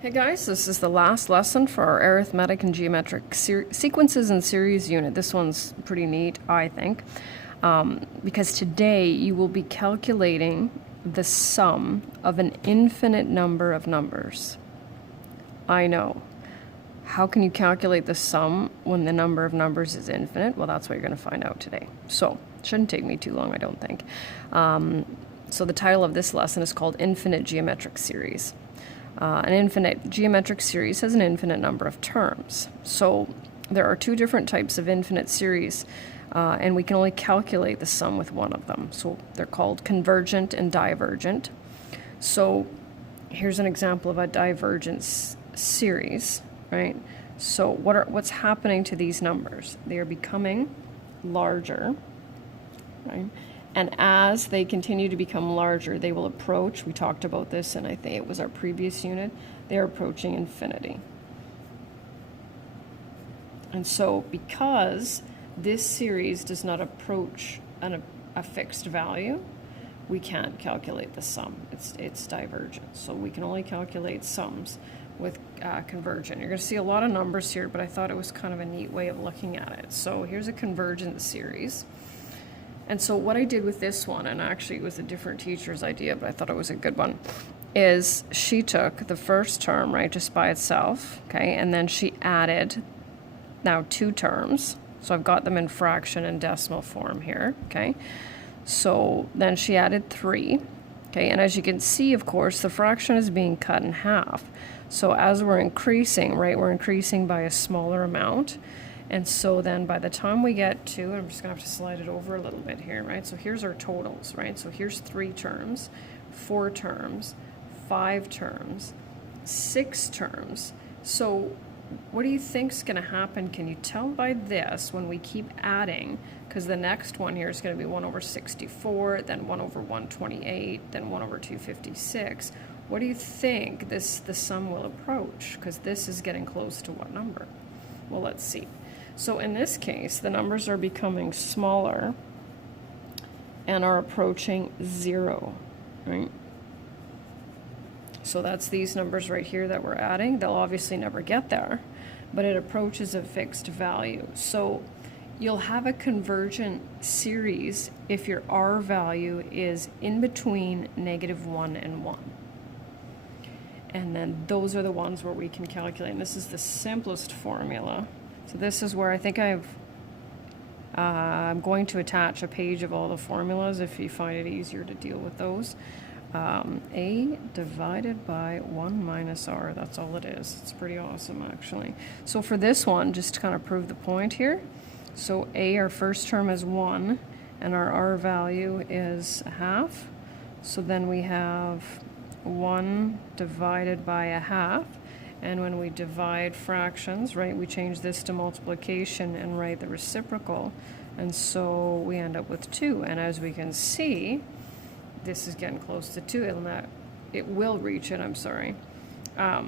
Hey guys, this is the last lesson for our arithmetic and geometric sequences and series unit. This one's pretty neat, I think, because today you will be calculating the sum of an infinite number of numbers. I know. How can you calculate the sum when the number of numbers is infinite? Well, that's what you're going to find out today. So, it shouldn't take me too long, I don't think. So the title of this lesson is called Infinite Geometric Series. An infinite geometric series has an infinite number of terms. So there are two different types of infinite series, and we can only calculate the sum with one of them. So they're called convergent and divergent. So here's an example of a divergence series, right? So what's happening to these numbers? They are becoming larger, right? And as they continue to become larger, they will approach, we talked about this, and I think it was our previous unit, they're approaching infinity. And so because this series does not approach a fixed value, we can't calculate the sum. It's divergent. So we can only calculate sums with convergent. You're going to see a lot of numbers here, but I thought it was kind of a neat way of looking at it. So here's a convergent series. And so what I did with this one, and actually it was a different teacher's idea, but I thought it was a good one, is she took the first term, right, just by itself, okay, and then she added now two terms. So I've got them in fraction and decimal form here, okay. So then she added 3, okay, and as you can see, of course, the fraction is being cut in half. So as we're increasing, right, we're increasing by a smaller amount. And so then by the time we get to, I'm just going to have to slide it over a little bit here, right? So here's our totals, right? So here's 3 terms, 4 terms, 5 terms, 6 terms. So what do you think's going to happen? Can you tell by this when we keep adding? Because the next one here is going to be 1 over 64, then 1 over 128, then 1 over 256. What do you think the sum will approach? Because this is getting close to what number? Well, let's see. So in this case, the numbers are becoming smaller and are approaching 0, right? So that's these numbers right here that we're adding. They'll obviously never get there, but it approaches a fixed value. So you'll have a convergent series if your R value is in between -1 and 1. And then those are the ones where we can calculate. And this is the simplest formula. So this is where I think I'm going to attach a page of all the formulas if you find it easier to deal with those. A divided by 1 minus R, that's all it is. It's pretty awesome, actually. So for this one, just to kind of prove the point here, so A, our first term is 1, and our R value is 1/2. So then we have 1 divided by 1/2. And when we divide fractions, right, we change this to multiplication and write the reciprocal. And so we end up with 2. And as we can see, this is getting close to 2. It will reach it, I'm sorry. But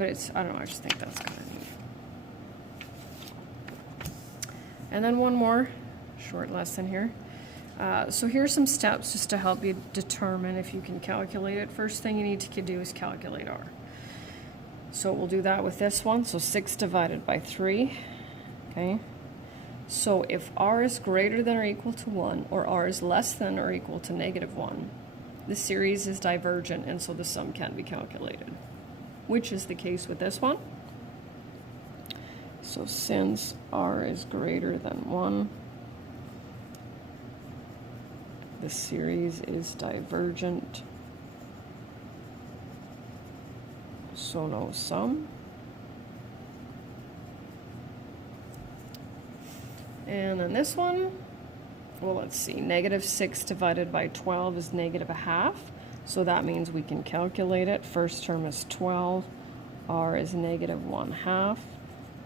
I don't know, I just think that's kind of neat. And then one more short lesson here. So here's some steps just to help you determine if you can calculate it. First thing you need to do is calculate R. So we'll do that with this one. So 6 divided by 3, okay? So if R is greater than or equal to 1, or R is less than or equal to -1, the series is divergent, and so the sum can be calculated, which is the case with this one. So since R is greater than 1, the series is divergent. So no sum. And then this one, well, let's see, -6 divided by 12 is -1/2. So that means we can calculate it. First term is 12, R is -1/2.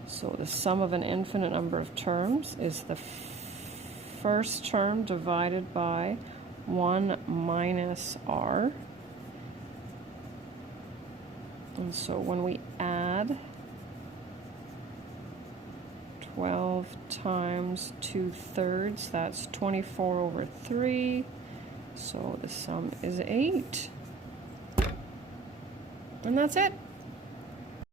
So the sum of an infinite number of terms is the first term divided by 1 minus R. And so when we add 12 times 2/3, that's 24 over 3. So the sum is 8. And that's it.